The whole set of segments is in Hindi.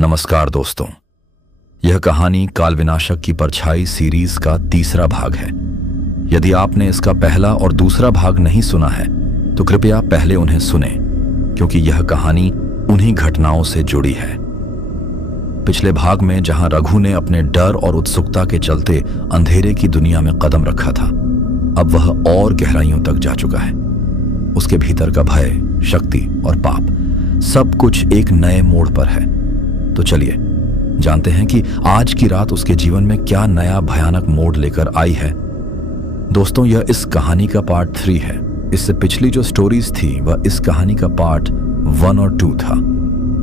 नमस्कार दोस्तों, यह कहानी काल विनाशक की परछाई सीरीज का तीसरा भाग है। यदि आपने इसका पहला और दूसरा भाग नहीं सुना है तो कृपया पहले उन्हें सुने, क्योंकि यह कहानी उन्हीं घटनाओं से जुड़ी है। पिछले भाग में जहां रघु ने अपने डर और उत्सुकता के चलते अंधेरे की दुनिया में कदम रखा था, अब वह और गहराइयों तक जा चुका है। उसके भीतर का भय, शक्ति और पाप सब कुछ एक नए मोड़ पर है। तो चलिए जानते हैं कि आज की रात उसके जीवन में क्या नया भयानक मोड़ लेकर आई है। दोस्तों, यह इस कहानी का पार्ट 3 है। इससे पिछली जो स्टोरीज थी वह इस कहानी का पार्ट 1 और 2 था।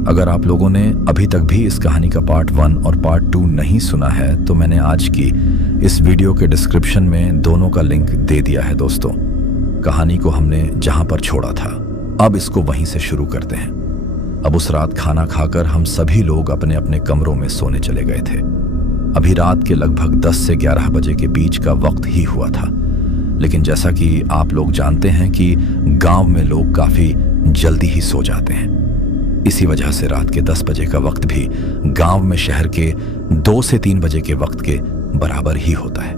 अगर आप लोगों ने अभी तक भी इस कहानी का पार्ट 1 और पार्ट 2 नहीं सुना है तो मैंने आज की इस वीडियो के डिस्क्रिप्शन में दोनों का लिंक दे दिया है। दोस्तों, कहानी को हमने जहां पर छोड़ा था अब इसको वहीं से शुरू करते हैं। अब उस रात खाना खाकर हम सभी लोग अपने अपने कमरों में सोने चले गए थे। अभी रात के लगभग 10 से 11 बजे के बीच का वक्त ही हुआ था। लेकिन जैसा कि आप लोग जानते हैं कि गांव में लोग काफी जल्दी ही सो जाते हैं, इसी वजह से रात के 10 बजे का वक्त भी गांव में शहर के 2 से 3 बजे के वक्त के बराबर ही होता है,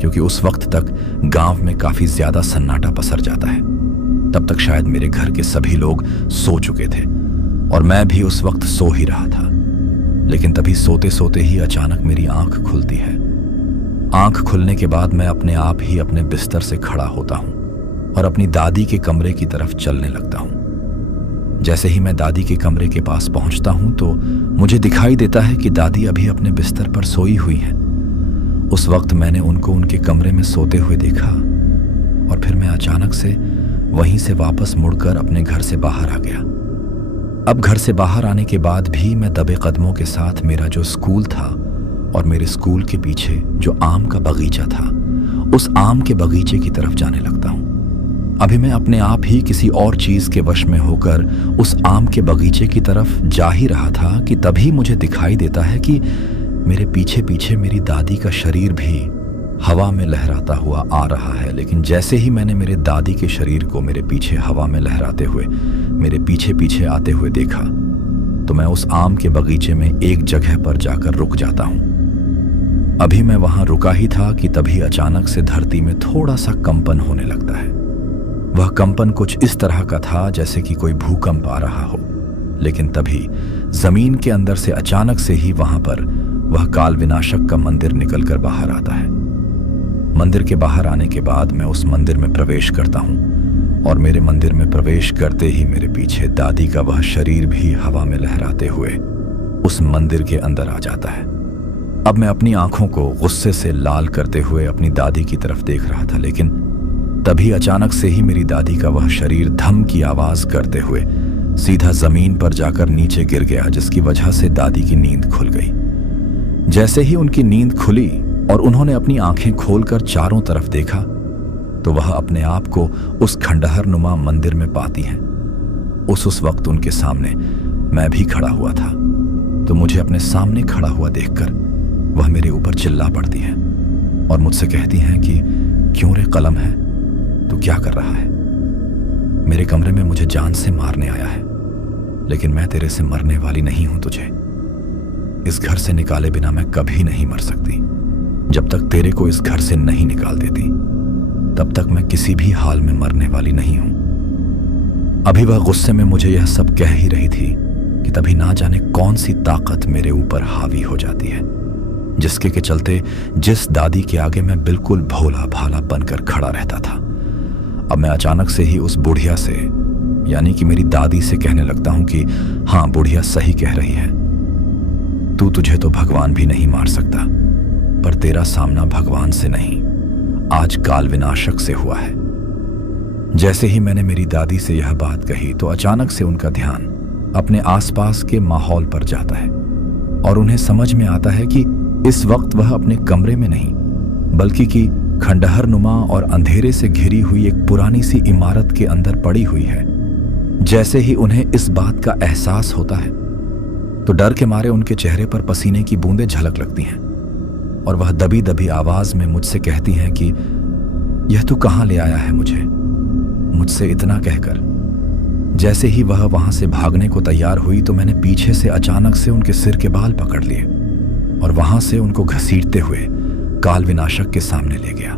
क्योंकि उस वक्त तक गांव में काफी ज्यादा सन्नाटा पसर जाता है। तब तक शायद मेरे घर के सभी लोग सो चुके थे और मैं भी उस वक्त सो ही रहा था। लेकिन तभी सोते सोते ही अचानक मेरी आंख खुलती है। आंख खुलने के बाद मैं अपने आप ही अपने बिस्तर से खड़ा होता हूं और अपनी दादी के कमरे की तरफ चलने लगता हूं। जैसे ही मैं दादी के कमरे के पास पहुंचता हूं तो मुझे दिखाई देता है कि दादी अभी अपने बिस्तर पर सोई हुई हैं। उस वक्त मैंने उनको उनके कमरे में सोते हुए देखा और फिर मैं अचानक से वहीं से वापस मुड़कर अपने घर से बाहर आ गया। अब घर से बाहर आने के बाद भी मैं दबे कदमों के साथ मेरा जो स्कूल था और मेरे स्कूल के पीछे जो आम का बगीचा था, उस आम के बगीचे की तरफ जाने लगता हूं। अभी मैं अपने आप ही किसी और चीज के वश में होकर उस आम के बगीचे की तरफ जा ही रहा था कि तभी मुझे दिखाई देता है कि मेरे पीछे पीछे मेरी दादी का शरीर भी हवा में लहराता हुआ आ रहा है। लेकिन जैसे ही मैंने मेरे दादी के शरीर को मेरे पीछे हवा में लहराते हुए मेरे पीछे पीछे आते हुए देखा तो मैं उस आम के बगीचे में एक जगह पर जाकर रुक जाता हूं। अभी मैं वहां रुका ही था कि तभी अचानक से धरती में थोड़ा सा कंपन होने लगता है। वह कंपन कुछ इस तरह का था जैसे कि कोई भूकंप आ रहा हो। लेकिन तभी जमीन के अंदर से अचानक से ही वहां पर वह काल विनाशक का मंदिर निकलकर बाहर आता है। मंदिर के बाहर आने के बाद मैं उस मंदिर में प्रवेश करता हूं और मेरे मंदिर में प्रवेश करते ही मेरे पीछे दादी का वह शरीर भी हवा में लहराते हुए उस मंदिर के अंदर आ जाता है। अब मैं अपनी आंखों को गुस्से से लाल करते हुए अपनी दादी की तरफ देख रहा था, लेकिन तभी अचानक से ही मेरी दादी का वह शरीर धम की आवाज करते हुए सीधा जमीन पर जाकर नीचे गिर गया, जिसकी वजह से दादी की नींद खुल गई। जैसे ही उनकी नींद खुली और उन्होंने अपनी आंखें खोलकर चारों तरफ देखा तो वह अपने आप को उस खंडहर नुमा मंदिर में पाती हैं। उस वक्त उनके सामने मैं भी खड़ा हुआ था, तो मुझे अपने सामने खड़ा हुआ देखकर वह मेरे ऊपर चिल्ला पड़ती हैं और मुझसे कहती हैं कि क्यों रे कलम है, तू क्या कर रहा है? मेरे कमरे में मुझे जान से मारने आया है, लेकिन मैं तेरे से मरने वाली नहीं हूं। तुझे इस घर से निकाले बिना मैं कभी नहीं मर सकती। जब तक तेरे को इस घर से नहीं निकाल देती तब तक मैं किसी भी हाल में मरने वाली नहीं हूं। अभी वह गुस्से में मुझे यह सब कह ही रही थी कि तभी ना जाने कौन सी ताकत मेरे ऊपर हावी हो जाती है, जिसके के चलते जिस दादी के आगे मैं बिल्कुल भोला भाला बनकर खड़ा रहता था, अब मैं अचानक से ही उस बुढ़िया से, यानी कि मेरी दादी से कहने लगता हूं कि हाँ, बुढ़िया सही कह रही है। तुझे तो भगवान भी नहीं मार सकता, पर तेरा सामना भगवान से नहीं, आज काल विनाशक से हुआ है। जैसे ही मैंने मेरी दादी से यह बात कही तो अचानक से उनका ध्यान अपने आसपास के माहौल पर जाता है और उन्हें समझ में आता है कि इस वक्त वह अपने कमरे में नहीं बल्कि कि खंडहर नुमा और अंधेरे से घिरी हुई एक पुरानी सी इमारत के अंदर पड़ी हुई है। जैसे ही उन्हें इस बात का एहसास होता है तो डर के मारे उनके चेहरे पर पसीने की बूंदें झलक लगती हैं और वह दबी दबी आवाज में मुझसे कहती हैं कि यह तू कहां ले आया है मुझे, मुझसे इतना कहकर जैसे ही वह वहां से भागने को तैयार हुई तो मैंने पीछे से अचानक से उनके सिर के बाल पकड़ लिए और वहां से उनको घसीटते हुए काल विनाशक के सामने ले गया।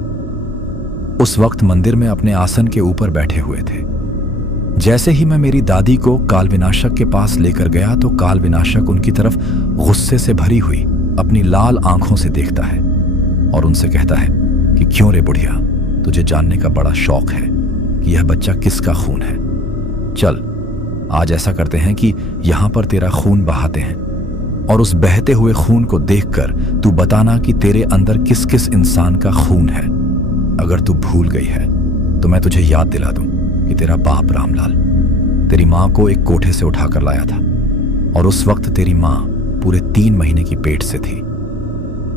उस वक्त मंदिर में अपने आसन के ऊपर बैठे हुए थे। जैसे ही मैं मेरी दादी को काल विनाशक के पास लेकर गया तो काल विनाशक उनकी तरफ गुस्से से भरी हुई अपनी लाल आंखों से देखता है और उनसे कहता है कि क्यों रे बुढ़िया, तुझे जानने का बड़ा शौक है कि यह बच्चा किसका खून है। चल आज ऐसा करते हैं कि यहां पर तेरा खून बहाते हैं और उस बहते हुए खून को देखकर तू बताना कि तेरे अंदर किस किस इंसान का खून है। अगर तू भूल गई है तो मैं तुझे याद दिला दूं कि तेरा बाप रामलाल तेरी माँ को एक कोठे से उठाकर लाया था और उस वक्त तेरी माँ पूरे 3 महीने की पेट से थी।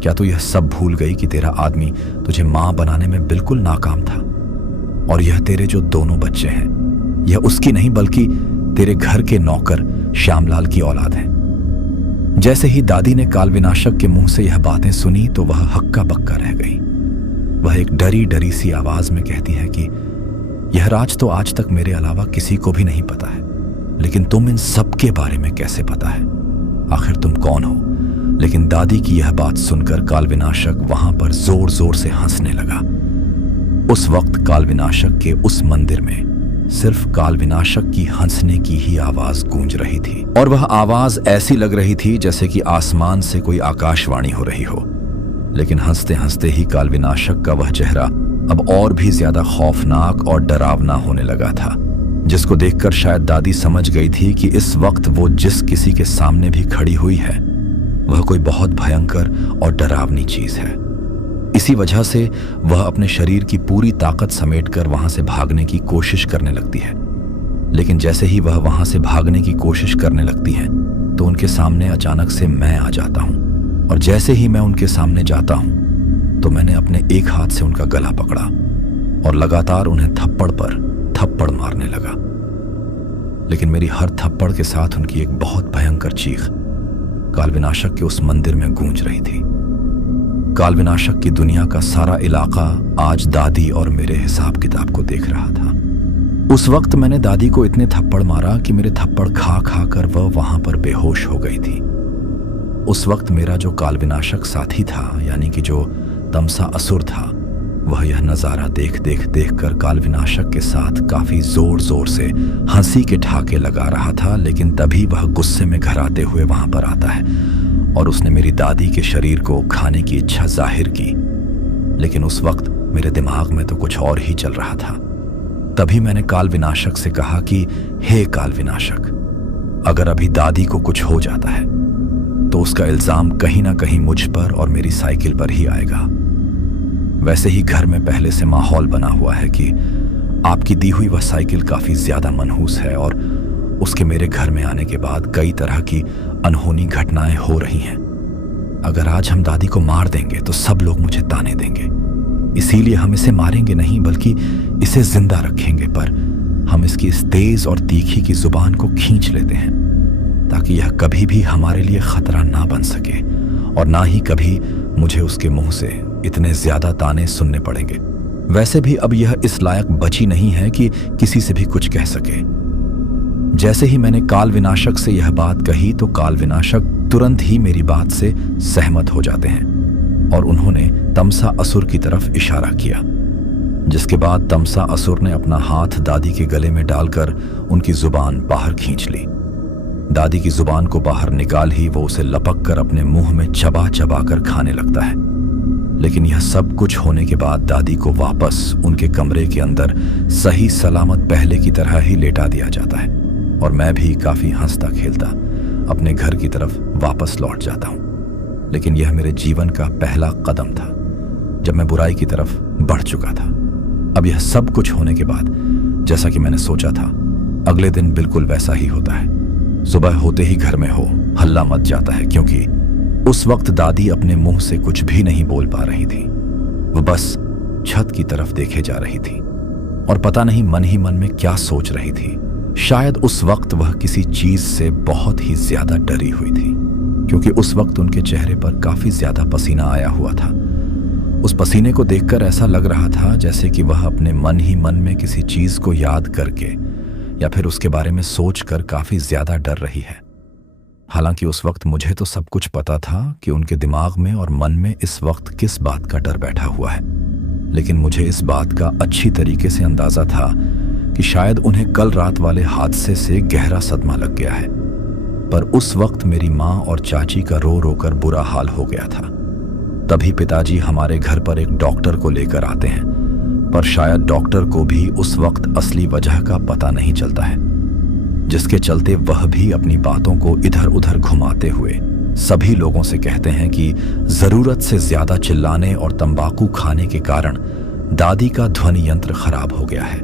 क्या तू यह सब भूल गई कि तेरा आदमी तुझे माँ बनाने में बिल्कुल नाकाम था और यह तेरे जो दोनों बच्चे हैं यह उसकी नहीं बल्कि तेरे घर के नौकर श्यामलाल की औलाद है। जैसे ही दादी ने काल विनाशक के मुंह से यह बातें सुनी तो वह हक्का बक्का रह गई। वह एक डरी डरी सी आवाज में कहती है कि यह राज तो आज तक मेरे अलावा किसी को भी नहीं पता है, लेकिन तुम इन सब के बारे में कैसे पता है? आखिर तुम कौन हो? लेकिन दादी की यह बात सुनकर काल विनाशक वहां पर जोर जोर से हंसने लगा। उस वक्त काल विनाशक के उस मंदिर में सिर्फ काल विनाशक की हंसने की ही आवाज गूंज रही थी और वह आवाज ऐसी लग रही थी जैसे कि आसमान से कोई आकाशवाणी हो रही हो। लेकिन हंसते हंसते ही काल विनाशक का वह चेहरा अब और भी ज्यादा खौफनाक और डरावना होने लगा था, जिसको देखकर शायद दादी समझ गई थी कि इस वक्त वो जिस किसी के सामने भी खड़ी हुई है वह कोई बहुत भयंकर और डरावनी चीज है। इसी वजह से वह अपने शरीर की पूरी ताकत समेटकर वहां से भागने की कोशिश करने लगती है। लेकिन जैसे ही वह वहां से भागने की कोशिश करने लगती है तो उनके सामने अचानक से मैं आ जाता हूं और जैसे ही मैं उनके सामने जाता हूं तो मैंने अपने एक हाथ से उनका गला पकड़ा और लगातार उन्हें थप्पड़ पर थप्पड़ मारने लगा। लेकिन मेरी हर थप्पड़ के साथ उनकी एक बहुत भयंकर चीख काल विनाशक के उस मंदिर में गूंज रही थी। काल विनाशक की दुनिया का सारा इलाका आज दादी और मेरे हिसाब किताब को देख रहा था। उस वक्त मैंने दादी को इतने थप्पड़ मारा कि मेरे थप्पड़ खा खा कर वह वहां पर बेहोश हो गई थी। उस वक्त मेरा जो काल विनाशक साथी था, यानी कि जो तमसा असुर था, वह यह नजारा देख कर काल विनाशक के साथ काफी जोर जोर से हंसी के ठहाके लगा रहा था। लेकिन तभी वह गुस्से में घराते हुए वहां पर आता है और उसने मेरी दादी के शरीर को खाने की इच्छा जाहिर की। लेकिन उस वक्त मेरे दिमाग में तो कुछ और ही चल रहा था। तभी मैंने काल विनाशक से कहा कि हे काल विनाशक, अगर अभी दादी को कुछ हो जाता है तो उसका इल्जाम कहीं ना कहीं मुझ पर और मेरी साइकिल पर ही आएगा। वैसे ही घर में पहले से माहौल बना हुआ है कि आपकी दी हुई वह साइकिल काफी ज्यादा मनहूस है और उसके मेरे घर में आने के बाद कई तरह की अनहोनी घटनाएं हो रही हैं। अगर आज हम दादी को मार देंगे तो सब लोग मुझे ताने देंगे, इसीलिए हम इसे मारेंगे नहीं बल्कि इसे जिंदा रखेंगे, पर हम इसकी इस तेज और तीखी की जुबान को खींच लेते हैं ताकि यह कभी भी हमारे लिए खतरा ना बन सके और ना ही कभी मुझे उसके मुंह से इतने ज्यादा ताने सुनने पड़ेंगे। वैसे भी अब यह इस लायक बची नहीं है कि किसी से भी कुछ कह सके। जैसे ही मैंने काल विनाशक से यह बात कही तो काल विनाशक तुरंत ही मेरी बात से सहमत हो जाते हैं और उन्होंने तमसा असुर की तरफ इशारा किया, जिसके बाद तमसा असुर ने अपना हाथ दादी के गले में डालकर उनकी जुबान बाहर खींच ली। दादी की जुबान को बाहर निकाल ही वो उसे लपक कर अपने मुंह में चबा चबा कर खाने लगता है। लेकिन यह सब कुछ होने के बाद दादी को वापस उनके कमरे के अंदर सही सलामत पहले की तरह ही लेटा दिया जाता है और मैं भी काफी हंसता खेलता अपने घर की तरफ वापस लौट जाता हूं। लेकिन यह मेरे जीवन का पहला कदम था जब मैं बुराई की तरफ बढ़ चुका था। अब यह सब कुछ होने के बाद जैसा कि मैंने सोचा था, अगले दिन बिल्कुल वैसा ही होता है। सुबह होते ही घर में हो हल्ला मच जाता है, क्योंकि उस वक्त दादी अपने मुंह से कुछ भी नहीं बोल पा रही थी। वह बस छत की तरफ देखे जा रही थी और पता नहीं मन ही मन में क्या सोच रही थी। शायद उस वक्त वह किसी चीज से बहुत ही ज्यादा डरी हुई थी, क्योंकि उस वक्त उनके चेहरे पर काफी ज्यादा पसीना आया हुआ था। उस पसीने को देखकर ऐसा लग रहा था जैसे कि वह अपने मन ही मन में किसी चीज को याद करके या फिर उसके बारे में सोचकर काफी ज्यादा डर रही है। हालांकि उस वक्त मुझे तो सब कुछ पता था कि उनके दिमाग में और मन में इस वक्त किस बात का डर बैठा हुआ है, लेकिन मुझे इस बात का अच्छी तरीके से अंदाजा था कि शायद उन्हें कल रात वाले हादसे से गहरा सदमा लग गया है। पर उस वक्त मेरी माँ और चाची का रो रो कर बुरा हाल हो गया था। तभी पिताजी हमारे घर पर एक डॉक्टर को लेकर आते हैं, पर शायद डॉक्टर को भी उस वक्त असली वजह का पता नहीं चलता है, जिसके चलते वह भी अपनी बातों को इधर उधर घुमाते हुए सभी लोगों से कहते हैं कि जरूरत से ज्यादा चिल्लाने और तंबाकू खाने के कारण दादी का ध्वनि यंत्र खराब हो गया है,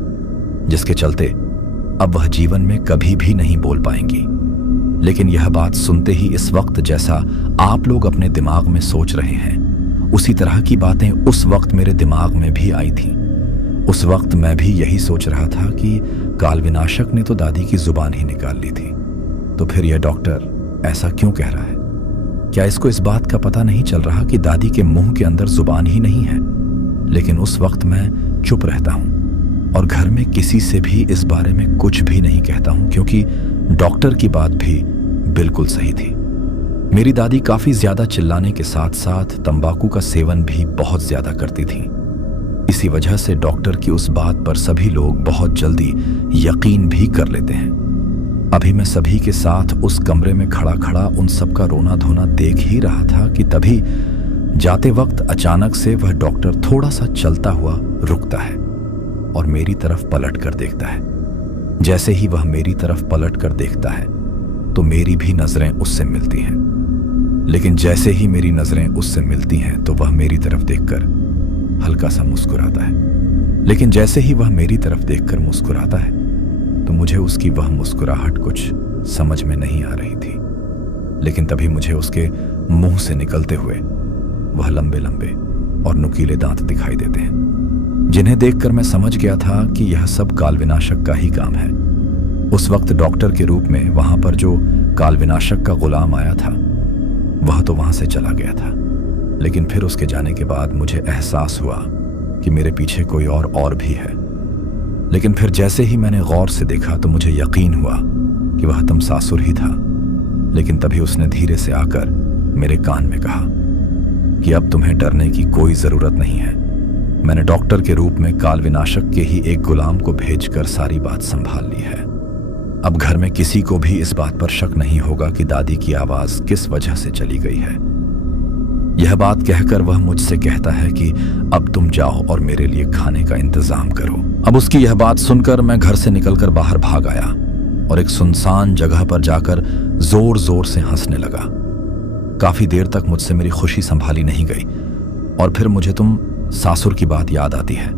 जिसके चलते अब वह जीवन में कभी भी नहीं बोल पाएंगी। लेकिन यह बात सुनते ही इस वक्त जैसा आप लोग अपने दिमाग में सोच रहे हैं, उसी तरह की बातें उस वक्त मेरे दिमाग में भी आई थी। उस वक्त मैं भी यही सोच रहा था कि काल विनाशक ने तो दादी की जुबान ही निकाल ली थी, तो फिर यह डॉक्टर ऐसा क्यों कह रहा है? क्या इसको इस बात का पता नहीं चल रहा कि दादी के मुंह के अंदर जुबान ही नहीं है? लेकिन उस वक्त मैं चुप रहता हूं और घर में किसी से भी इस बारे में कुछ भी नहीं कहता हूं, क्योंकि डॉक्टर की बात भी बिल्कुल सही थी। मेरी दादी काफी ज्यादा चिल्लाने के साथ साथ तंबाकू का सेवन भी बहुत ज्यादा करती थी। इसी वजह से डॉक्टर की उस बात पर सभी लोग बहुत जल्दी यकीन भी कर लेते हैं। अभी मैं सभी के साथ उस कमरे में खड़ा खड़ा उन सब का रोना धोना देख ही रहा था कि तभी जाते वक्त अचानक से वह डॉक्टर थोड़ा सा चलता हुआ रुकता है और मेरी तरफ पलट कर देखता है। जैसे ही वह मेरी तरफ पलट कर देखता है तो मेरी भी नजरें उससे मिलती हैं, लेकिन जैसे ही मेरी नजरें उससे मिलती हैं तो वह मेरी तरफ देखकर हल्का सा मुस्कुराता है। लेकिन जैसे ही वह मेरी तरफ देखकर मुस्कुराता है तो मुझे उसकी वह मुस्कुराहट कुछ समझ में नहीं आ रही थी। लेकिन तभी मुझे उसके मुंह से निकलते हुए वह लंबे लंबे और नुकीले दांत दिखाई देते हैं, जिन्हें देखकर मैं समझ गया था कि यह सब काल विनाशक का ही काम है। उस वक्त डॉक्टर के रूप में वहां पर जो काल विनाशक का गुलाम आया था वह तो वहां से चला गया था, लेकिन फिर उसके जाने के बाद मुझे एहसास हुआ कि मेरे पीछे कोई और भी है। लेकिन फिर जैसे ही मैंने गौर से देखा तो मुझे यकीन हुआ कि वह तमसासुर ही था। लेकिन तभी उसने धीरे से आकर मेरे कान में कहा कि अब तुम्हें डरने की कोई जरूरत नहीं है। मैंने डॉक्टर के रूप में काल विनाशक के ही एक गुलाम को भेजकर सारी बात संभाल ली है। अब घर में किसी को भी इस बात पर शक नहीं होगा कि दादी की आवाज किस वजह से चली गई है। यह बात कहकर वह मुझसे कहता है कि अब तुम जाओ और मेरे लिए खाने का इंतजाम करो। अब उसकी यह बात सुनकर मैं घर से निकलकर बाहर भाग आया और एक सुनसान जगह पर जाकर जोर जोर से हंसने लगा। काफी देर तक मुझसे मेरी खुशी संभाली नहीं गई और फिर मुझे तुम सासुर की बात याद आती है।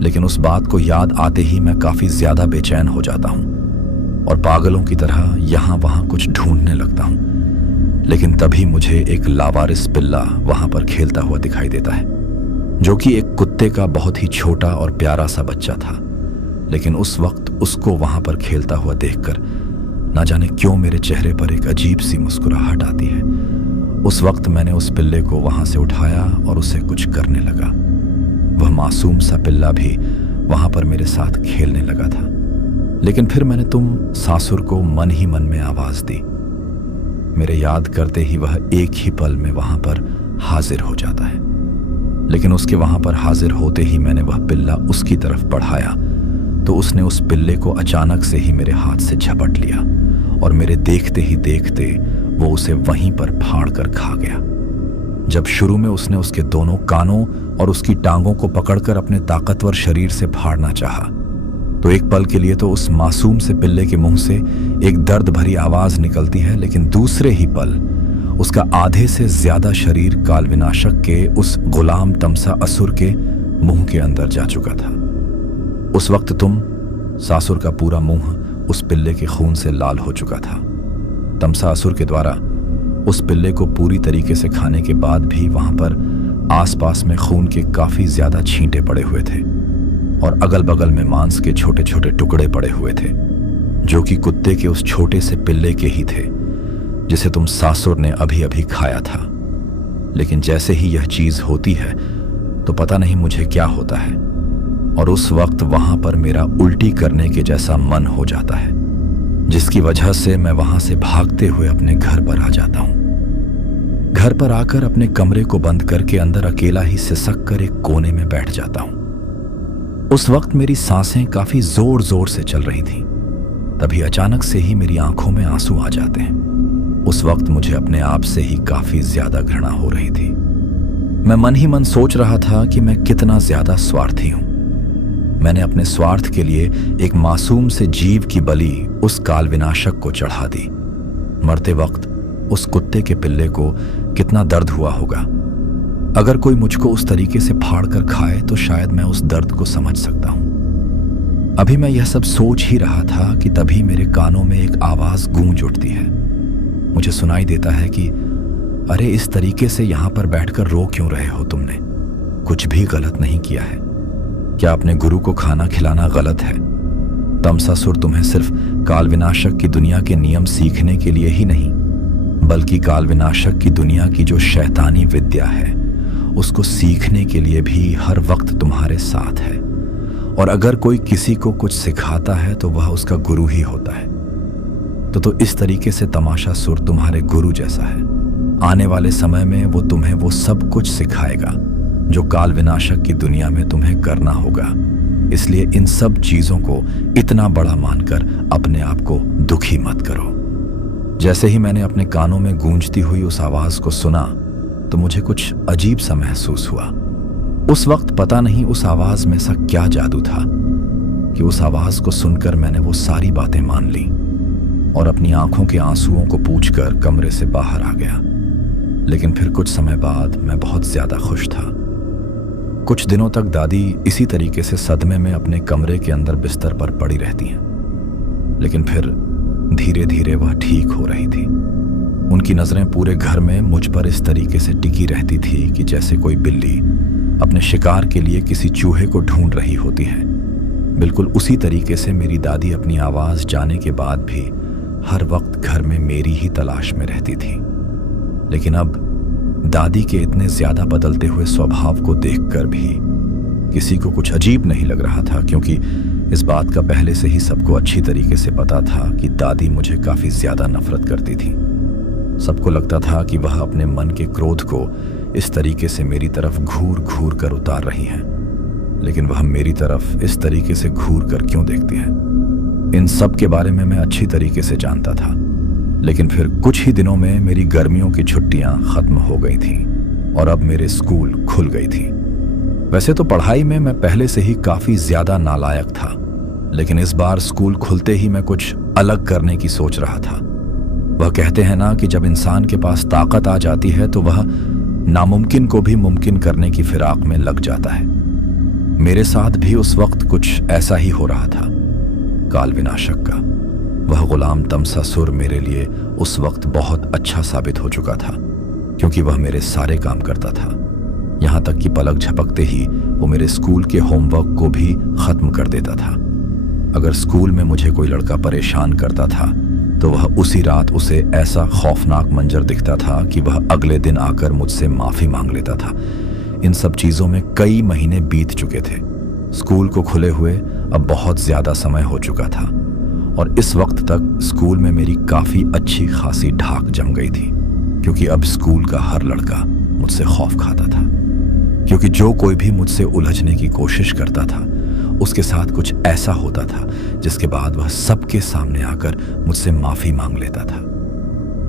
लेकिन उस बात को याद आते ही मैं काफी ज्यादा बेचैन हो जाता हूं और पागलों की तरह यहां वहां कुछ ढूंढने लगता हूं। लेकिन तभी मुझे एक लावारिस पिल्ला वहां पर खेलता हुआ दिखाई देता है, जो कि एक कुत्ते का बहुत ही छोटा और प्यारा सा बच्चा था। लेकिन उस वक्त उसको वहां पर खेलता हुआ देखकर ना जाने क्यों मेरे चेहरे पर एक अजीब सी मुस्कुराहट आती है। उस वक्त मैंने उस पिल्ले को वहां से उठाया और उसे कुछ करने लगा। वह मासूम सा पिल्ला भी वहां पर मेरे साथ खेलने लगा था। लेकिन फिर मैंने तुम सासुर को मन ही मन में आवाज दी। मेरे याद करते ही वह एक ही पल में वहां पर हाजिर हो जाता है। लेकिन उसके वहां पर हाजिर होते ही मैंने वह पिल्ला उसकी तरफ बढ़ाया तो उसने उस पिल्ले को अचानक से ही मेरे हाथ से झपट लिया और मेरे देखते ही देखते वो उसे वहीं पर फाड़ कर खा गया। जब शुरू में उसने उसके दोनों कानों और उसकी टांगों को पकड़कर अपने ताकतवर शरीर से फाड़ना चाहा तो एक पल के लिए तो उस मासूम से पिल्ले के मुंह से एक दर्द भरी आवाज निकलती है, लेकिन दूसरे ही पल उसका आधे से ज्यादा शरीर काल विनाशक के उस गुलाम तमसा असुर के मुंह के अंदर जा चुका था। उस वक्त तुम सासुर का पूरा मुंह उस पिल्ले के खून से लाल हो चुका था। तमसा असुर के द्वारा उस पिल्ले को पूरी तरीके से खाने के बाद भी वहां पर आसपास में खून के काफी ज्यादा छींटे पड़े हुए थे और अगल बगल में मांस के छोटे छोटे टुकड़े पड़े हुए थे, जो कि कुत्ते के उस छोटे से पिल्ले के ही थे जिसे तुम सासुर ने अभी अभी खाया था। लेकिन जैसे ही यह चीज होती है तो पता नहीं मुझे क्या होता है, और उस वक्त वहां पर मेरा उल्टी करने के जैसा मन हो जाता है, जिसकी वजह से मैं वहां से भागते हुए अपने घर पर आ जाता हूं। घर पर आकर अपने कमरे को बंद करके अंदर अकेला ही सिसक कर एक कोने में बैठ जाता हूं। उस वक्त मेरी सांसें काफी जोर जोर से चल रही थीं। तभी अचानक से ही मेरी आंखों में आंसू आ जाते हैं। उस वक्त मुझे अपने आप से ही काफी ज्यादा घृणा हो रही थी। मैं मन ही मन सोच रहा था कि मैं कितना ज्यादा स्वार्थी हूं। मैंने अपने स्वार्थ के लिए एक मासूम से जीव की बलि उस काल विनाशक को चढ़ा दी। मरते वक्त उस कुत्ते के पिल्ले को कितना दर्द हुआ होगा। अगर कोई मुझको उस तरीके से फाड़ कर खाए तो शायद मैं उस दर्द को समझ सकता हूं। अभी मैं यह सब सोच ही रहा था कि तभी मेरे कानों में एक आवाज गूंज उठती है। मुझे सुनाई देता है कि अरे, इस तरीके से यहां पर बैठकर रो क्यों रहे हो? तुमने कुछ भी गलत नहीं किया है। क्या अपने गुरु को खाना खिलाना गलत है? तमसासुर तुम्हें सिर्फ काल विनाशक की दुनिया के नियम सीखने के लिए ही नहीं, बल्कि काल विनाशक की दुनिया की जो शैतानी विद्या है उसको सीखने के लिए भी हर वक्त तुम्हारे साथ है। और अगर कोई किसी को कुछ सिखाता है तो वह उसका गुरु ही होता है। तो इस तरीके से तमाशासुर तुम्हारे गुरु जैसा है। आने वाले समय में वो तुम्हें वो सब कुछ सिखाएगा जो काल विनाशक की दुनिया में तुम्हें करना होगा। इसलिए इन सब चीजों को इतना बड़ा मानकर अपने आप को दुखी मत करो। जैसे ही मैंने अपने कानों में गूंजती हुई उस आवाज को सुना तो मुझे कुछ अजीब सा महसूस हुआ। उस वक्त पता नहीं उस आवाज में सा क्या जादू था कि उस आवाज को सुनकर मैंने वो सारी बातें मान ली और अपनी आंखों के आंसुओं को पूंछकर कमरे से बाहर आ गया। लेकिन फिर कुछ समय बाद मैं बहुत ज्यादा खुश था। कुछ दिनों तक दादी इसी तरीके से सदमे में अपने कमरे के अंदर बिस्तर पर पड़ी रहती हैं। लेकिन फिर धीरे धीरे वह ठीक हो रही थी। उनकी नजरें पूरे घर में मुझ पर इस तरीके से टिकी रहती थी कि जैसे कोई बिल्ली अपने शिकार के लिए किसी चूहे को ढूंढ रही होती है। बिल्कुल उसी तरीके से मेरी दादी अपनी आवाज जाने के बाद भी हर वक्त घर में मेरी ही तलाश में रहती थी। लेकिन अब दादी के इतने ज्यादा बदलते हुए स्वभाव को देखकर भी किसी को कुछ अजीब नहीं लग रहा था, क्योंकि इस बात का पहले से ही सबको अच्छी तरीके से पता था कि दादी मुझे काफी ज्यादा नफरत करती थी। सबको लगता था कि वह अपने मन के क्रोध को इस तरीके से मेरी तरफ घूर घूर कर उतार रही हैं। लेकिन वह मेरी तरफ इस तरीके से घूर कर क्यों देखती हैं? इन सब के बारे में मैं अच्छी तरीके से जानता था। लेकिन फिर कुछ ही दिनों में मेरी गर्मियों की छुट्टियां खत्म हो गई थीं और अब मेरे स्कूल खुल गई थी। वैसे तो पढ़ाई में मैं पहले से ही काफी ज्यादा नालायक था, लेकिन इस बार स्कूल खुलते ही मैं कुछ अलग करने की सोच रहा था। वह कहते हैं ना कि जब इंसान के पास ताकत आ जाती है तो वह नामुमकिन को भी मुमकिन करने की फिराक में लग जाता है। मेरे साथ भी उस वक्त कुछ ऐसा ही हो रहा था। काल विनाशक का वह गुलाम तमसासुर मेरे लिए उस वक्त बहुत अच्छा साबित हो चुका था, क्योंकि वह मेरे सारे काम करता था। यहां तक कि पलक झपकते ही वो मेरे स्कूल के होमवर्क को भी खत्म कर देता था। अगर स्कूल में मुझे कोई लड़का परेशान करता था तो वह उसी रात उसे ऐसा खौफनाक मंजर दिखता था कि वह अगले दिन आकर मुझसे माफी मांग लेता था। इन सब चीजों में कई महीने बीत चुके थे। स्कूल को खुले हुए अब बहुत ज्यादा समय हो चुका था और इस वक्त तक स्कूल में मेरी काफी अच्छी खासी ढाक जम गई थी, क्योंकि अब स्कूल का हर लड़का मुझसे खौफ खाता था। क्योंकि जो कोई भी मुझसे उलझने की कोशिश करता था उसके साथ कुछ ऐसा होता था जिसके बाद वह सबके सामने आकर मुझसे माफी मांग लेता था।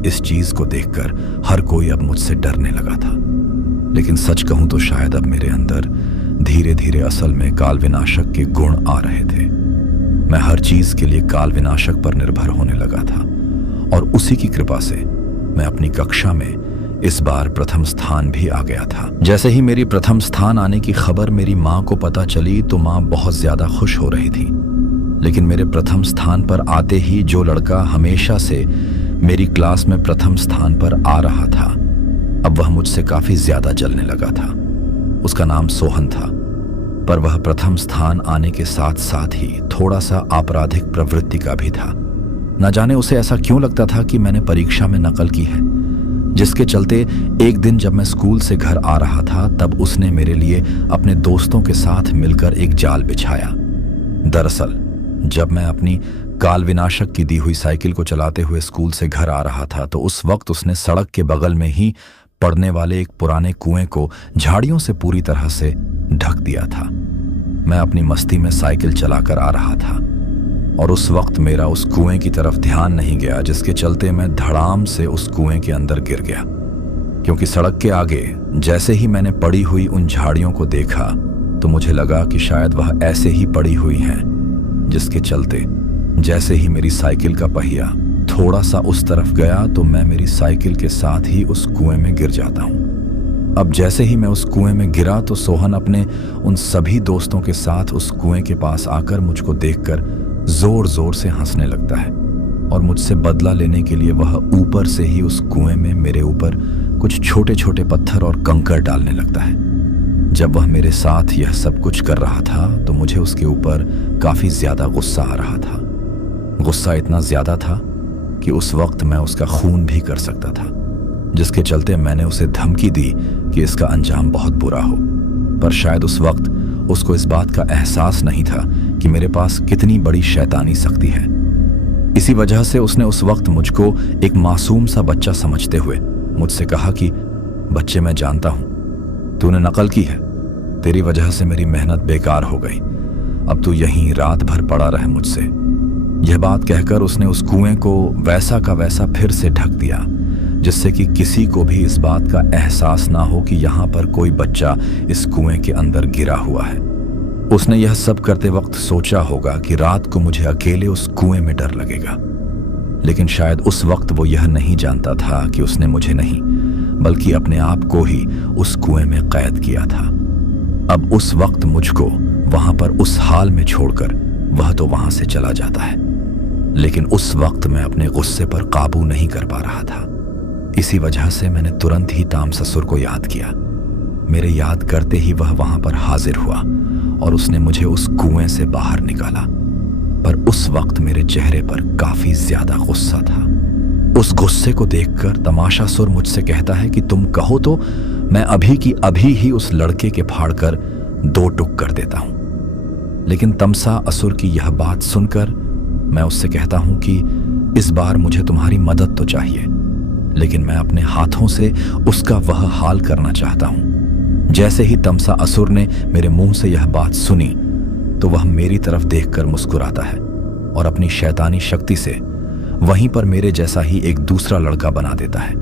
इस चीज को देखकर हर कोई अब मुझसे डरने लगा था। लेकिन सच कहूं तो शायद अब मेरे अंदर धीरे धीरे असल में काल विनाशक के गुण आ रहे थे। मैं हर चीज के लिए काल विनाशक पर निर्भर होने लगा था और उसी की कृपा से मैं अपनी कक्षा में इस बार प्रथम स्थान भी आ गया था। जैसे ही मेरी प्रथम स्थान आने की खबर मेरी माँ को पता चली तो माँ बहुत ज्यादा खुश हो रही थी। लेकिन मेरे प्रथम स्थान पर आते ही जो लड़का हमेशा से मेरी क्लास में प्रथम स्थान पर आ रहा था, अब वह मुझसे काफी ज्यादा जलने लगा था। उसका नाम सोहन था, पर वह प्रथम स्थान आने के साथ साथ ही थोड़ा सा आपराधिक प्रवृत्ति का भी था। न जाने उसे ऐसा क्यों लगता था कि मैंने परीक्षा में नकल की है, जिसके चलते एक दिन जब मैं स्कूल से घर आ रहा था तब उसने मेरे लिए अपने दोस्तों के साथ मिलकर एक जाल बिछाया। दरअसल जब मैं अपनी काल विनाशक की दी हुई साइकिल को चलाते हुए स्कूल से घर आ रहा था तो उस वक्त उसने सड़क के बगल में ही पड़ने वाले एक पुराने कुएं को झाड़ियों से पूरी तरह से ढक दिया था। मैं अपनी मस्ती में साइकिल चलाकर आ रहा था और उस वक्त मेरा उस कुएं की तरफ ध्यान नहीं गया, जिसके चलते मैं धड़ाम से उस कुएं के अंदर गिर गया। क्योंकि सड़क के आगे जैसे ही मैंने पड़ी हुई उन झाड़ियों को देखा तो मुझे लगा कि शायद वह ऐसे ही पड़ी हुई हैं, जिसके चलते जैसे ही मेरी साइकिल का पहिया थोड़ा सा उस तरफ गया तो मैं मेरी साइकिल के साथ ही उस कुएं में गिर जाता हूं। अब जैसे ही मैं उस कुएं में गिरा तो सोहन अपने उन सभी दोस्तों के साथ उस कुएं के पास आकर मुझको देखकर जोर जोर से हंसने लगता है और मुझसे बदला लेने के लिए वह ऊपर से ही उस कुएं में मेरे ऊपर कुछ छोटे छोटे पत्थर और कंकड़ डालने लगता है। जब वह मेरे साथ यह सब कुछ कर रहा था तो मुझे उसके ऊपर काफी ज्यादा गुस्सा आ रहा था। गुस्सा इतना ज्यादा था कि उस वक्त मैं उसका खून भी कर सकता था, जिसके चलते मैंने उसे धमकी दी कि इसका अंजाम बहुत बुरा हो। पर शायद उस वक्त उसको इस बात का एहसास नहीं था कि मेरे पास कितनी बड़ी शैतानी शक्ति है। इसी वजह से उसने उस वक्त मुझको एक मासूम सा बच्चा समझते हुए मुझसे कहा कि बच्चे, मैं जानता हूं तूने नकल की है, तेरी वजह से मेरी मेहनत बेकार हो गई, अब तू यहीं रात भर पड़ा रहे मुझसे। यह बात कहकर उसने उस कुएं को वैसा का वैसा फिर से ढक दिया, जिससे कि किसी को भी इस बात का एहसास ना हो कि यहाँ पर कोई बच्चा इस कुएं के अंदर गिरा हुआ है। उसने यह सब करते वक्त सोचा होगा कि रात को मुझे अकेले उस कुएं में डर लगेगा, लेकिन शायद उस वक्त वो यह नहीं जानता था कि उसने मुझे नहीं बल्कि अपने आप को ही उस कुएं में कैद किया था। अब उस वक्त मुझको वहां पर उस हाल में छोड़कर वह तो वहां से चला जाता है, लेकिन उस वक्त मैं अपने गुस्से पर काबू नहीं कर पा रहा था। इसी वजह से मैंने तुरंत ही तामससुर को याद किया। मेरे याद करते ही वह वहां पर हाजिर हुआ और उसने मुझे उस कुएं से बाहर निकाला, पर उस वक्त मेरे चेहरे पर काफी ज्यादा गुस्सा था। उस गुस्से को देखकर तमाशासुर मुझसे कहता है कि तुम कहो तो मैं अभी की अभी ही उस लड़के के फाड़कर दो टुक कर देता हूं। लेकिन तमसा असुर की यह बात सुनकर मैं उससे कहता हूं कि इस बार मुझे तुम्हारी मदद तो चाहिए, लेकिन मैं अपने हाथों से उसका वह हाल करना चाहता हूं। जैसे ही तमसा असुर ने मेरे मुंह से यह बात सुनी तो वह मेरी तरफ देखकर मुस्कुराता है और अपनी शैतानी शक्ति से वहीं पर मेरे जैसा ही एक दूसरा लड़का बना देता है।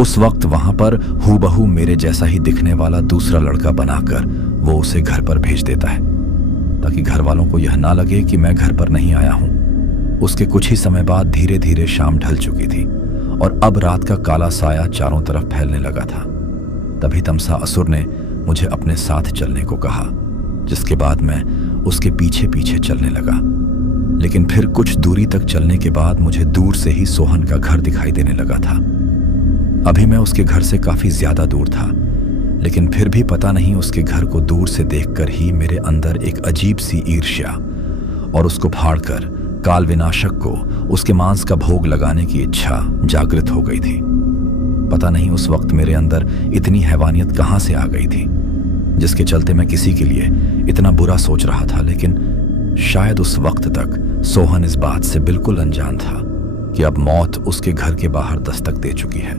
उस वक्त वहां पर हूबहू मेरे जैसा ही दिखने वाला दूसरा लड़का बनाकर वो उसे घर पर भेज देता है, ताकि घर वालों को यह ना लगे कि मैं घर पर नहीं आया हूं। उसके कुछ ही समय बाद धीरे धीरे शाम ढल चुकी थी और अब रात का काला साया चारों तरफ फैलने लगा था। तभी तमसा असुर ने मुझे अपने साथ चलने को कहा, जिसके बाद मैं उसके पीछे पीछे चलने लगा। लेकिन फिर कुछ दूरी तक चलने के बाद मुझे दूर से ही सोहन का घर दिखाई देने लगा था। अभी मैं उसके घर से काफी ज्यादा दूर था, लेकिन फिर भी पता नहीं उसके घर को दूर से देखकर ही मेरे अंदर एक अजीब सी ईर्ष्या और उसको फाड़कर काल विनाशक को उसके मांस का भोग लगाने की इच्छा जागृत हो गई थी। पता नहीं उस वक्त मेरे अंदर इतनी हैवानियत कहां से आ गई थी, जिसके चलते मैं किसी के लिए इतना बुरा सोच रहा था। लेकिन शायद उस वक्त तक सोहन इस बात से बिल्कुल अनजान था कि अब मौत उसके घर के बाहर दस्तक दे चुकी है।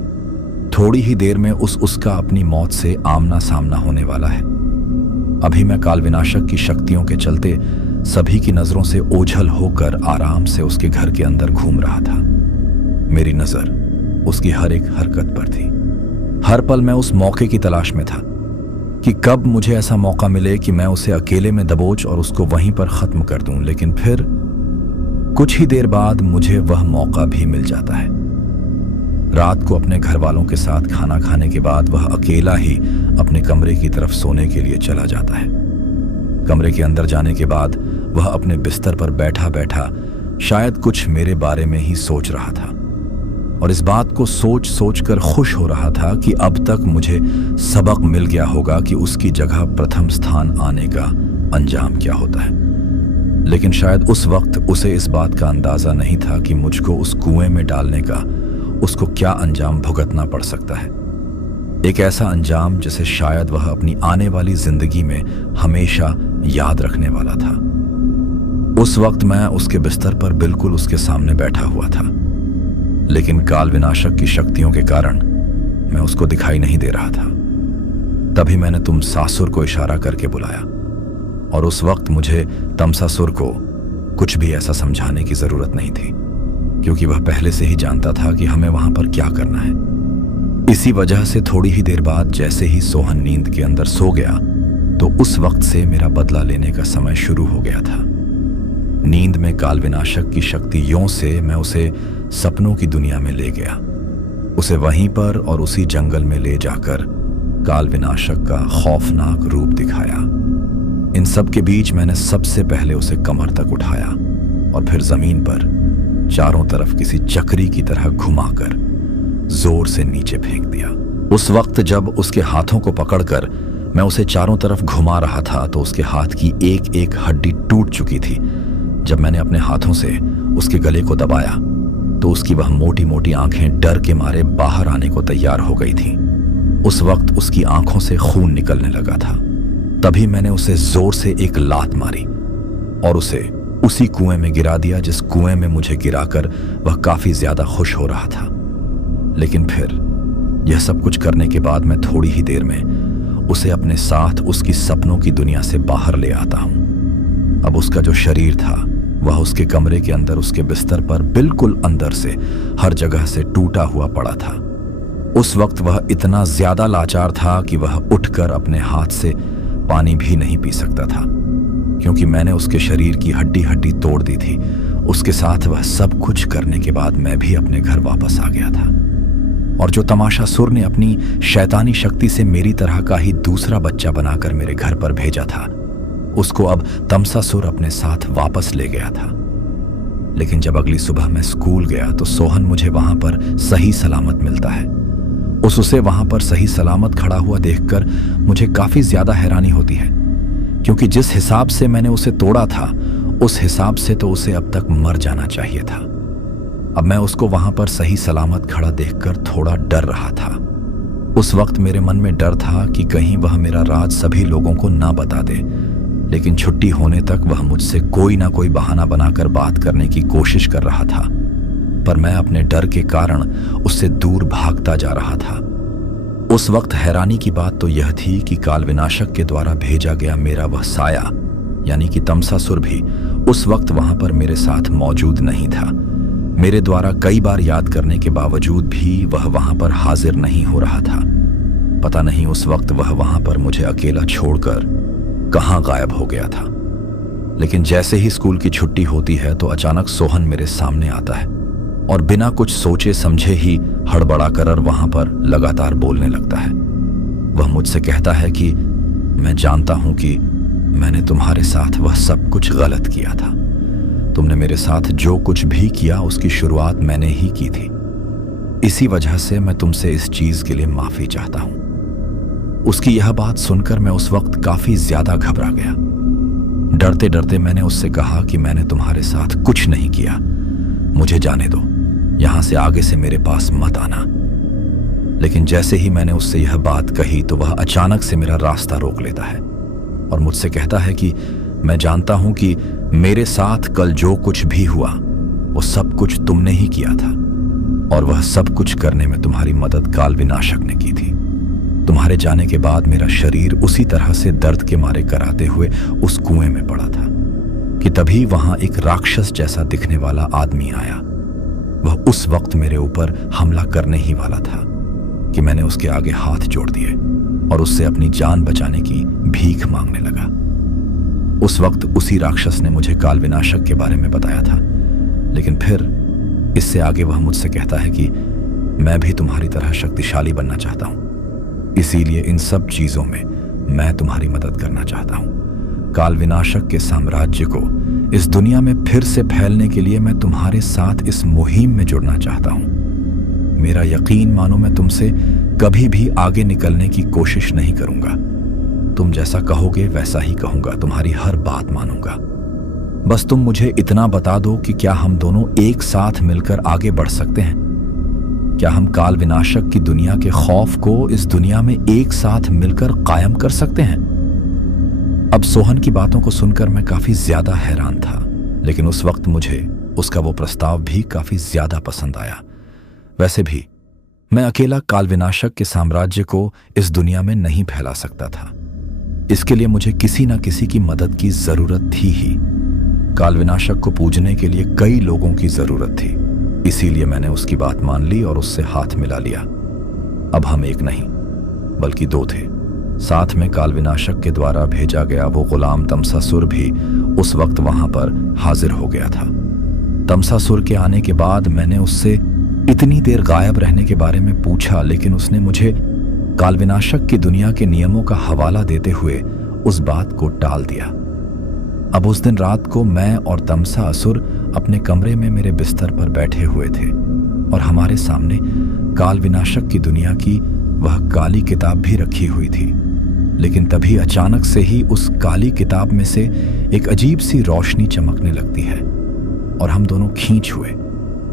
थोड़ी ही देर में उसका अपनी मौत से आमना सामना होने वाला है। अभी मैं काल विनाशक की शक्तियों के चलते सभी की नजरों से ओझल होकर आराम से उसके घर के अंदर घूम रहा था। मेरी नजर उसकी हर एक हरकत पर थी। हर पल मैं उस मौके की तलाश में था कि कब मुझे ऐसा मौका मिले कि मैं उसे अकेले में दबोच और उसको वहीं पर खत्म कर दूं। लेकिन फिर कुछ ही देर बाद मुझे वह मौका भी मिल जाता है। रात को अपने घर वालों के साथ खाना खाने के बाद वह अकेला ही अपने कमरे की तरफ सोने के लिए चला जाता है। कमरे के अंदर जाने के बाद वह अपने बिस्तर पर बैठा बैठा शायद कुछ मेरे बारे में ही सोच रहा था और इस बात को सोच सोच कर खुश हो रहा था कि अब तक मुझे सबक मिल गया होगा कि उसकी जगह प्रथम स्थान आने का अंजाम क्या होता है। लेकिन शायद उस वक्त उसे इस बात का अंदाजा नहीं था कि मुझको उस कुएं में डालने का उसको क्या अंजाम भुगतना पड़ सकता है। एक ऐसा अंजाम जिसे शायद वह अपनी आने वाली जिंदगी में हमेशा याद रखने वाला था। उस वक्त मैं उसके बिस्तर पर बिल्कुल उसके सामने बैठा हुआ था, लेकिन काल विनाशक की शक्तियों के कारण मैं उसको दिखाई नहीं दे रहा था। तभी मैंने तुम सासुर को इशारा करके बुलाया, और उस वक्त मुझे तमसासुर को कुछ भी ऐसा समझाने की जरूरत नहीं थी, क्योंकि वह पहले से ही जानता था कि हमें वहां पर क्या करना है। इसी वजह से थोड़ी ही देर बाद जैसे ही सोहन नींद के अंदर सो गया, तो उस वक्त से मेरा बदला लेने का समय शुरू हो गया था। नींद में काल विनाशक की शक्तियों से मैं उसे सपनों की दुनिया में ले गया। उसे वहीं पर और उसी जंगल में ले जाकर काल विनाशक का खौफनाक रूप दिखाया। इन सब के बीच मैंने सबसे पहले उसे कमर तक उठाया और फिर जमीन पर चारों तरफ किसी चक्री की तरह घुमाकर जोर से नीचे फेंक दिया। उस वक्त जब उसके हाथों को पकड़कर मैं उसे चारों तरफ घुमा रहा था, तो उसके हाथ की एक एक हड्डी टूट चुकी थी। जब मैंने अपने हाथों से उसके गले को दबाया, तो उसकी वह मोटी मोटी आंखें डर के मारे बाहर आने को तैयार हो गई थीं। उस वक्त उसकी आंखों से खून निकलने लगा था। तभी मैंने उसे जोर से एक लात मारी और उसे उसी कुएं में गिरा दिया जिस कुएं में मुझे गिराकर वह काफी ज्यादा खुश हो रहा था। लेकिन फिर यह सब कुछ करने के बाद मैं थोड़ी ही देर में उसे अपने साथ उसकी सपनों की दुनिया से बाहर ले आता हूं। अब उसका जो शरीर था वह उसके कमरे के अंदर उसके बिस्तर पर बिल्कुल अंदर से हर जगह से टूटा हुआ पड़ा था। उस वक्त वह इतना ज्यादा लाचार था कि वह उठकर अपने हाथ से पानी भी नहीं पी सकता था, क्योंकि मैंने उसके शरीर की हड्डी हड्डी तोड़ दी थी। उसके साथ वह सब कुछ करने के बाद मैं भी अपने घर वापस आ गया था, और जो तमाशासुर ने अपनी शैतानी शक्ति से मेरी तरह का ही दूसरा बच्चा बनाकर मेरे घर पर भेजा था, उसको अब तमसासुर अपने साथ वापस ले गया था। लेकिन जब अगली सुबह मैं स्कूल गया तो सोहन मुझे वहां पर सही सलामत मिलता है। उसे वहां पर सही सलामत खड़ा हुआ देखकर मुझे काफी ज्यादा हैरानी होती है, क्योंकि जिस हिसाब से मैंने उसे तोड़ा था उस हिसाब से तो उसे अब तक मर जाना चाहिए था। अब मैं उसको वहां पर सही सलामत खड़ा देखकर थोड़ा डर रहा था। उस वक्त मेरे मन में डर था कि कहीं वह मेरा राज सभी लोगों को ना बता दे, लेकिन छुट्टी होने तक वह मुझसे कोई ना कोई बहाना बनाकर बात करने की कोशिश कर रहा था। पर मैं अपने डर के कारण उससे दूर भागता जा रहा था। उस वक्त हैरानी की बात तो यह थी कि काल विनाशक के द्वारा भेजा गया मेरा वह साया यानी कि तमसासुर भी उस वक्त वहां पर मेरे साथ मौजूद नहीं था। मेरे द्वारा कई बार याद करने के बावजूद भी वह वहां पर हाजिर नहीं हो रहा था। पता नहीं उस वक्त वह वहां पर मुझे अकेला छोड़कर कहां गायब हो गया था। लेकिन जैसे ही स्कूल की छुट्टी होती है तो अचानक सोहन मेरे सामने आता है और बिना कुछ सोचे समझे ही हड़बड़ा कर वहां पर लगातार बोलने लगता है। वह मुझसे कहता है कि मैं जानता हूं कि मैंने तुम्हारे साथ वह सब कुछ गलत किया था। तुमने मेरे साथ जो कुछ भी किया उसकी शुरुआत मैंने ही की थी। इसी वजह से मैं तुमसे इस चीज के लिए माफी चाहता हूं। उसकी यह बात सुनकर मैं उस वक्त काफी ज्यादा घबरा गया। डरते डरते मैंने उससे कहा कि मैंने तुम्हारे साथ कुछ नहीं किया, मुझे जाने दो, यहां से आगे से मेरे पास मत आना। लेकिन जैसे ही मैंने उससे यह बात कही तो वह अचानक से मेरा रास्ता रोक लेता है और मुझसे कहता है कि मैं जानता हूं कि मेरे साथ कल जो कुछ भी हुआ वो सब कुछ तुमने ही किया था, और वह सब कुछ करने में तुम्हारी मदद काल विनाशक ने की थी। तुम्हारे जाने के बाद मेरा शरीर उसी तरह से दर्द के मारे कराते हुए उस कुएं में पड़ा था कि तभी वहां एक राक्षस जैसा दिखने वाला आदमी आया। वह उस वक्त मेरे ऊपर हमला करने ही वाला था कि मैंने उसके आगे हाथ जोड़ दिए और उससे अपनी जान बचाने की भीख मांगने लगा। उस वक्त उसी राक्षस ने मुझे काल विनाशक के बारे में बताया था, लेकिन फिर इससे आगे वह मुझसे कहता है कि मैं भी तुम्हारी तरह शक्तिशाली बनना चाहता हूं, इसीलिए इन सब चीजों में मैं तुम्हारी मदद करना चाहता हूं। काल विनाशक के साम्राज्य को इस दुनिया में फिर से फैलने के लिए मैं तुम्हारे साथ इस मुहिम में जुड़ना चाहता हूं। मेरा यकीन मानो, मैं तुमसे कभी भी आगे निकलने की कोशिश नहीं करूंगा। तुम जैसा कहोगे वैसा ही कहूंगा, तुम्हारी हर बात मानूंगा। बस तुम मुझे इतना बता दो कि क्या हम दोनों एक साथ मिलकर आगे बढ़ सकते हैं। क्या हम काल विनाशक की दुनिया के खौफ को इस दुनिया में एक साथ मिलकर कायम कर सकते हैं? अब सोहन की बातों को सुनकर मैं काफी ज्यादा हैरान था, लेकिन उस वक्त मुझे उसका वो प्रस्ताव भी काफी ज्यादा पसंद आया। वैसे भी मैं अकेला काल विनाशक के साम्राज्य को इस दुनिया में नहीं फैला सकता था। इसके लिए मुझे किसी न किसी की मदद की जरूरत थी ही। काल विनाशक को पूजने के लिए कई लोगों की जरूरत थी, इसीलिए मैंने उसकी बात मान ली और उससे हाथ मिला लिया। अब हम एक नहीं बल्कि दो थे। साथ में काल विनाशक के द्वारा भेजा गया वो गुलाम तमसासुर भी उस वक्त वहां पर हाजिर हो गया था। तमसासुर के आने के बाद मैंने उससे इतनी देर गायब रहने के बारे में पूछा, लेकिन उसने मुझे काल विनाशक की दुनिया के नियमों का हवाला देते हुए उस बात को टाल दिया। अब उस दिन रात को मैं और तमसासुर अपने कमरे में मेरे बिस्तर पर बैठे हुए थे और हमारे सामने काल विनाशक की दुनिया की वह काली किताब भी रखी हुई थी। लेकिन तभी अचानक से ही उस काली किताब में से एक अजीब सी रोशनी चमकने लगती है और हम दोनों खींच हुए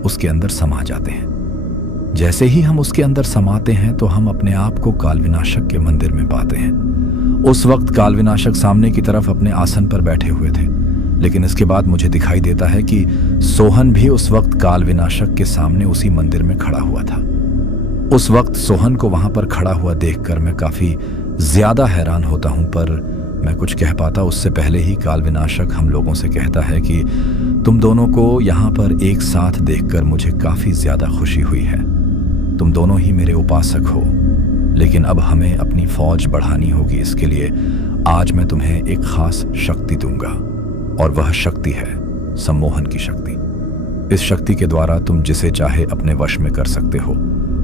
उसके अंदर समा जाते हैं। जैसे ही हम उसके अंदर समाते हैं तो हम अपने आप को काल विनाशक के मंदिर में पाते हैं। उस वक्त काल विनाशक सामने की तरफ अपने आसन पर बैठे हुए थे, लेकिन इसके बाद मुझे दिखाई देता है कि सोहन भी उस वक्त काल विनाशक के सामने उसी मंदिर में खड़ा हुआ था। उस वक्त सोहन को वहां पर खड़ा हुआ देखकर मैं काफी ज्यादा हैरान होता हूं, पर मैं कुछ कह पाता उससे पहले ही काल विनाशक हम लोगों से कहता है कि तुम दोनों को यहाँ पर एक साथ देखकर मुझे काफी ज्यादा खुशी हुई है। तुम दोनों ही मेरे उपासक हो, लेकिन अब हमें अपनी फौज बढ़ानी होगी। इसके लिए आज मैं तुम्हें एक खास शक्ति दूंगा और वह शक्ति है सम्मोहन की शक्ति। इस शक्ति के द्वारा तुम जिसे चाहे अपने वश में कर सकते हो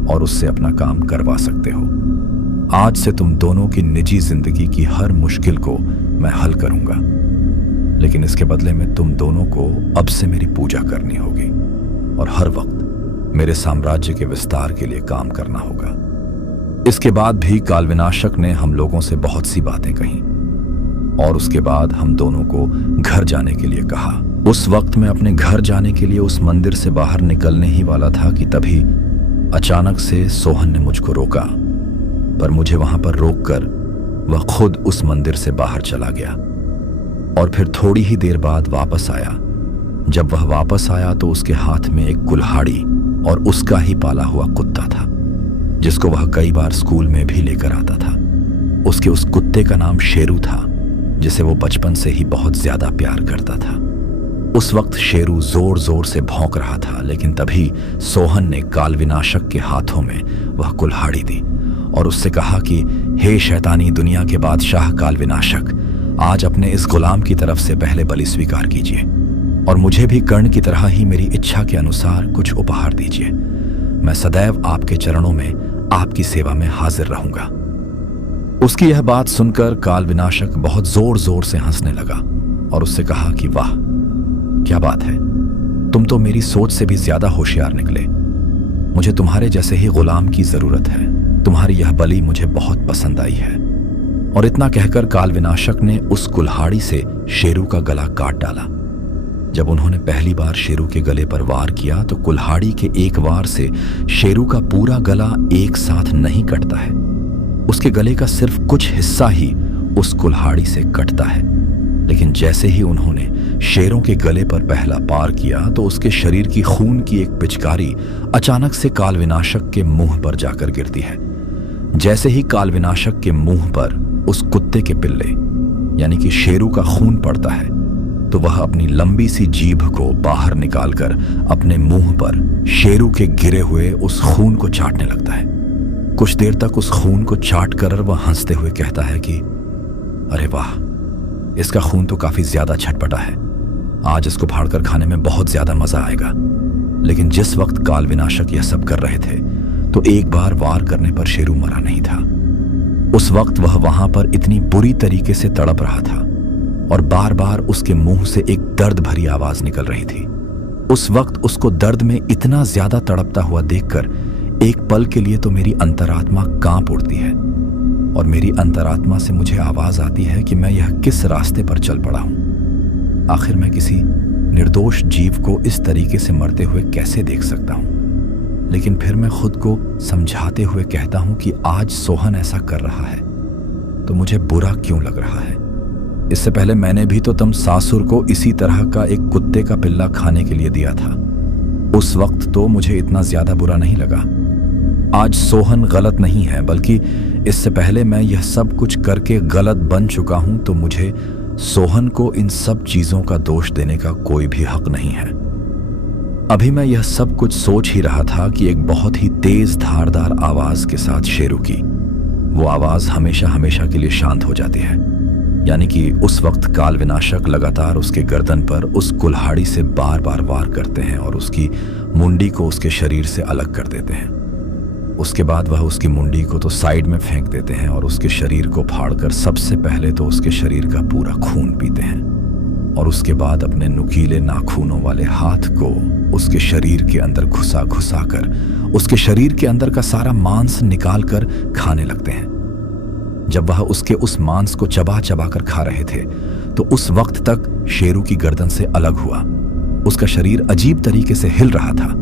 और उससे अपना काम करवा सकते हो। आज से तुम दोनों की निजी जिंदगी की हर मुश्किल को मैं हल करूंगा, लेकिन इसके बदले में तुम दोनों को अब से मेरी पूजा करनी होगी और हर वक्त मेरे साम्राज्य के विस्तार के लिए काम करना होगा। इसके बाद भी काल विनाशक ने हम लोगों से बहुत सी बातें कही और उसके बाद हम दोनों को घर जाने के लिए कहा। उस वक्त मैं अपने घर जाने के लिए उस मंदिर से बाहर निकलने ही वाला था कि तभी अचानक से सोहन ने मुझको रोका, पर मुझे वहां पर रोककर वह खुद उस मंदिर से बाहर चला गया और फिर थोड़ी ही देर बाद वापस आया। जब वह वापस आया तो उसके हाथ में एक कुल्हाड़ी और उसका ही पाला हुआ कुत्ता था, जिसको वह कई बार स्कूल में भी लेकर आता था। उसके उस कुत्ते का नाम शेरू था, जिसे वो बचपन से ही बहुत ज्यादा प्यार करता था। उस वक्त शेरू जोर जोर से भौंक रहा था, लेकिन तभी सोहन ने काल विनाशक के हाथों में वह कुल्हाड़ी दी और उससे कहा कि हे शैतानी दुनिया के बादशाह काल विनाशक, आज अपने इस गुलाम की तरफ से पहले बलि स्वीकार कीजिए और मुझे भी कर्ण की तरह ही मेरी इच्छा के अनुसार कुछ उपहार दीजिए। मैं सदैव आपके चरणों में आपकी सेवा में हाजिर रहूंगा। उसकी यह बात सुनकर काल विनाशक बहुत जोर जोर से हंसने लगा और उससे कहा कि वाह, क्या बात है, तुम तो मेरी सोच से भी ज्यादा होशियार निकले। मुझे तुम्हारे जैसे ही गुलाम की जरूरत है। तुम्हारी यह बलि मुझे बहुत पसंद आई है। और इतना कहकर काल विनाशक ने उस कुल्हाड़ी से शेरू का गला काट डाला। जब उन्होंने पहली बार शेरू के गले पर वार किया तो कुल्हाड़ी के एक वार से शेरू का पूरा गला एक साथ नहीं कटता है, उसके गले का सिर्फ कुछ हिस्सा ही उस कुल्हाड़ी से कटता है। लेकिन जैसे ही उन्होंने शेरों के गले पर पहला पार किया तो उसके शरीर की खून की एक पिचकारी अचानक से काल विनाशक के मुंह पर जाकर गिरती है। जैसे ही काल विनाशक के मुंह पर उस कुत्ते के पिल्ले यानी कि शेरू का खून पड़ता है तो वह अपनी लंबी सी जीभ को बाहर निकालकर अपने मुंह पर शेरू के गिरे हुए उस खून को चाटने लगता है। कुछ देर तक उस खून को चाट कर वह हंसते हुए कहता है कि अरे वाह, इसका खून तो काफी ज्यादा छटपटा है, आज इसको फाड़कर खाने में बहुत ज्यादा मजा आएगा। लेकिन जिस वक्त काल विनाशक यह सब कर रहे थे तो एक बार वार करने पर शेरू मरा नहीं था। उस वक्त वह वहां पर इतनी बुरी तरीके से तड़प रहा था और बार बार उसके मुंह से एक दर्द भरी आवाज निकल रही थी। उस वक्त उसको दर्द में इतना ज्यादा तड़पता हुआ देखकर एक पल के लिए तो मेरी अंतरात्मा कांप उठती है और मेरी अंतरात्मा से मुझे आवाज आती है कि मैं यह किस रास्ते पर चल पड़ा हूं। आखिर मैं किसी निर्दोष जीव को इस तरीके से मरते हुए कैसे देख सकता हूं। लेकिन फिर मैं खुद को समझाते हुए कहता हूं कि आज सोहन ऐसा कर रहा है तो मुझे बुरा क्यों लग रहा है। इससे पहले मैंने भी तो तम सासुर को इसी तरह का एक कुत्ते का पिल्ला खाने के लिए दिया था। उस वक्त तो मुझे इतना ज्यादा बुरा नहीं लगा। आज सोहन गलत नहीं है, बल्कि इससे पहले मैं यह सब कुछ करके गलत बन चुका हूं, तो मुझे सोहन को इन सब चीजों का दोष देने का कोई भी हक नहीं है। अभी मैं यह सब कुछ सोच ही रहा था कि एक बहुत ही तेज धारदार आवाज के साथ शेरू की वो आवाज हमेशा हमेशा के लिए शांत हो जाती है। यानी कि उस वक्त काल विनाशक लगातार उसके गर्दन पर उस कुल्हाड़ी से बार बार वार करते हैं और उसकी मुंडी को उसके शरीर से अलग कर देते हैं। उसके बाद वह उसकी मुंडी को तो साइड में फेंक देते हैं और उसके शरीर को फाड़कर सबसे पहले तो उसके शरीर का पूरा खून पीते हैं और उसके बाद अपने नुकीले नाखूनों वाले हाथ को उसके शरीर के अंदर घुसा घुसा कर उसके शरीर के अंदर का सारा मांस निकाल कर खाने लगते हैं। जब वह उसके उस मांस को चबा चबा कर खा रहे थे तो उस वक्त तक शेरू की गर्दन से अलग हुआ। उसका शरीर अजीब तरीके से हिल रहा था।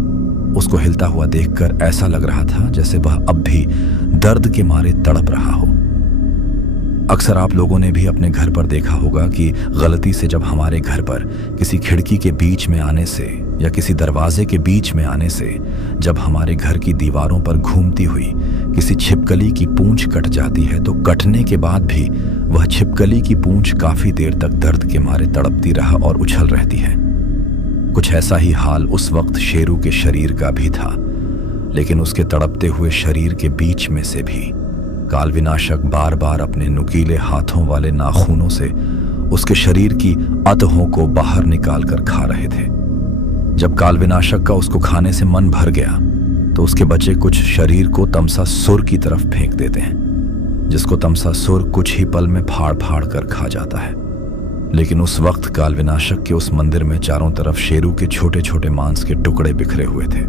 उसको हिलता हुआ देखकर ऐसा लग रहा था जैसे वह अब भी दर्द के मारे तड़प रहा हो। अक्सर आप लोगों ने भी अपने घर पर देखा होगा कि गलती से जब हमारे घर पर किसी खिड़की के बीच में आने से या किसी दरवाजे के बीच में आने से जब हमारे घर की दीवारों पर घूमती हुई किसी छिपकली की पूंछ कट जाती है तो कटने के बाद भी वह छिपकली की पूंछ काफी देर तक दर्द के मारे तड़पती रहा और उछल रहती है। कुछ ऐसा ही हाल उस वक्त शेरू के शरीर का भी था, लेकिन उसके तड़पते हुए शरीर के बीच में से भी काल विनाशक बार बार अपने नुकीले हाथों वाले नाखूनों से उसके शरीर की अतहों को बाहर निकाल कर खा रहे थे। जब काल विनाशक का उसको खाने से मन भर गया तो उसके बचे कुछ शरीर को तमसा सुर की तरफ फेंक देते हैं, जिसको तमसा सुर कुछ ही पल में फाड़ फाड़ कर खा जाता है। लेकिन उस वक्त काल विनाशक के उस मंदिर में चारों तरफ शेरू के छोटे छोटे मांस के टुकड़े बिखरे हुए थे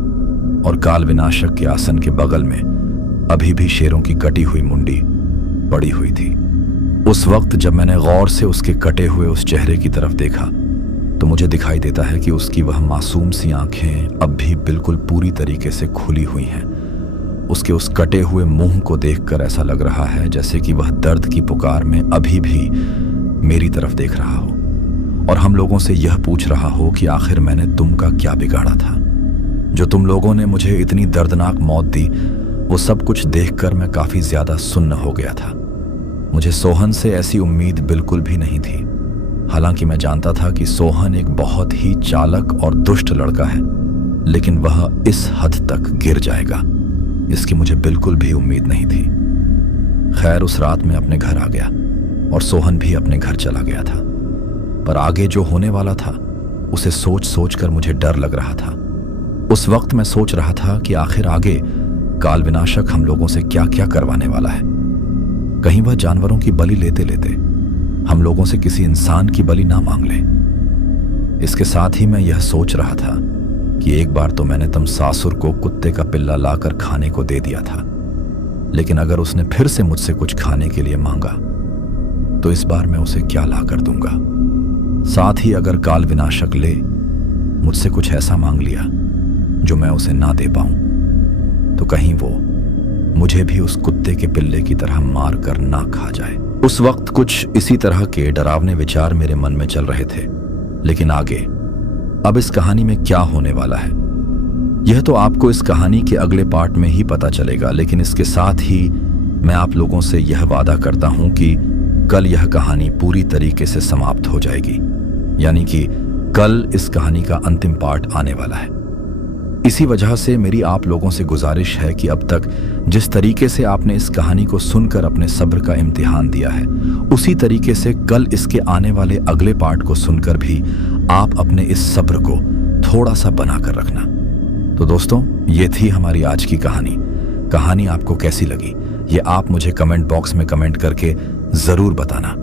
और काल विनाशक के आसन के बगल में अभी भी शेरों की कटी हुई मुंडी पड़ी हुई थी। उस वक्त जब मैंने गौर से उसके कटे हुए उस चेहरे की तरफ देखा तो मुझे दिखाई देता है कि उसकी वह मासूम सी आंखें अब भी बिल्कुल पूरी तरीके से खुली हुई हैं। उसके उस कटे हुए मुंह को देखकर ऐसा लग रहा है जैसे कि वह दर्द की पुकार में अभी भी मेरी तरफ देख रहा हो और हम लोगों से यह पूछ रहा हो कि आखिर मैंने तुमका क्या बिगाड़ा था जो तुम लोगों ने मुझे इतनी दर्दनाक मौत दी। वो सब कुछ देखकर मैं काफी ज्यादा सुन्न हो गया था। मुझे सोहन से ऐसी उम्मीद बिल्कुल भी नहीं थी। हालांकि मैं जानता था कि सोहन एक बहुत ही चालक और दुष्ट लड़का है, लेकिन वह इस हद तक गिर जाएगा इसकी मुझे बिल्कुल भी उम्मीद नहीं थी। खैर, उस रात में अपने घर आ गया और सोहन भी अपने घर चला गया था, पर आगे जो होने वाला था उसे सोच सोच कर मुझे डर लग रहा था। उस वक्त मैं सोच रहा था कि आखिर आगे काल विनाशक हम लोगों से क्या क्या करवाने वाला है। कहीं वह जानवरों की बलि लेते लेते हम लोगों से किसी इंसान की बलि ना मांग ले। इसके साथ ही मैं यह सोच रहा था कि एक बार तो मैंने तम सासुर को कुत्ते का पिल्ला लाकर खाने को दे दिया था, लेकिन अगर उसने फिर से मुझसे कुछ खाने के लिए मांगा तो इस बार मैं उसे क्या ला कर दूंगा। साथ ही अगर काल विनाशक ले मुझसे कुछ ऐसा मांग लिया जो मैं उसे ना दे पाऊं तो कहीं वो मुझे भी उस कुत्ते के पिल्ले की तरह मार कर ना खा जाए। उस वक्त कुछ इसी तरह के डरावने विचार मेरे मन में चल रहे थे। लेकिन आगे अब इस कहानी में क्या होने वाला है यह तो आपको इस कहानी के अगले पार्ट में ही पता चलेगा। लेकिन इसके साथ ही मैं आप लोगों से यह वादा करता हूं कि कल यह कहानी पूरी तरीके से समाप्त हो जाएगी, यानी कि कल इस कहानी का अंतिम पार्ट आने वाला है। इसी वजह से मेरी आप लोगों से गुजारिश है कि अब तक जिस तरीके से आपने इस कहानी को सुनकर अपने सब्र का इम्तिहान दिया है, उसी तरीके से कल इसके आने वाले अगले पार्ट को सुनकर भी आप अपने इस सब्र को थोड़ा सा बना कर रखना। तो दोस्तों, ये थी हमारी आज की कहानी। कहानी आपको कैसी लगी ये आप मुझे कमेंट बॉक्स में कमेंट करके जरूर बताना।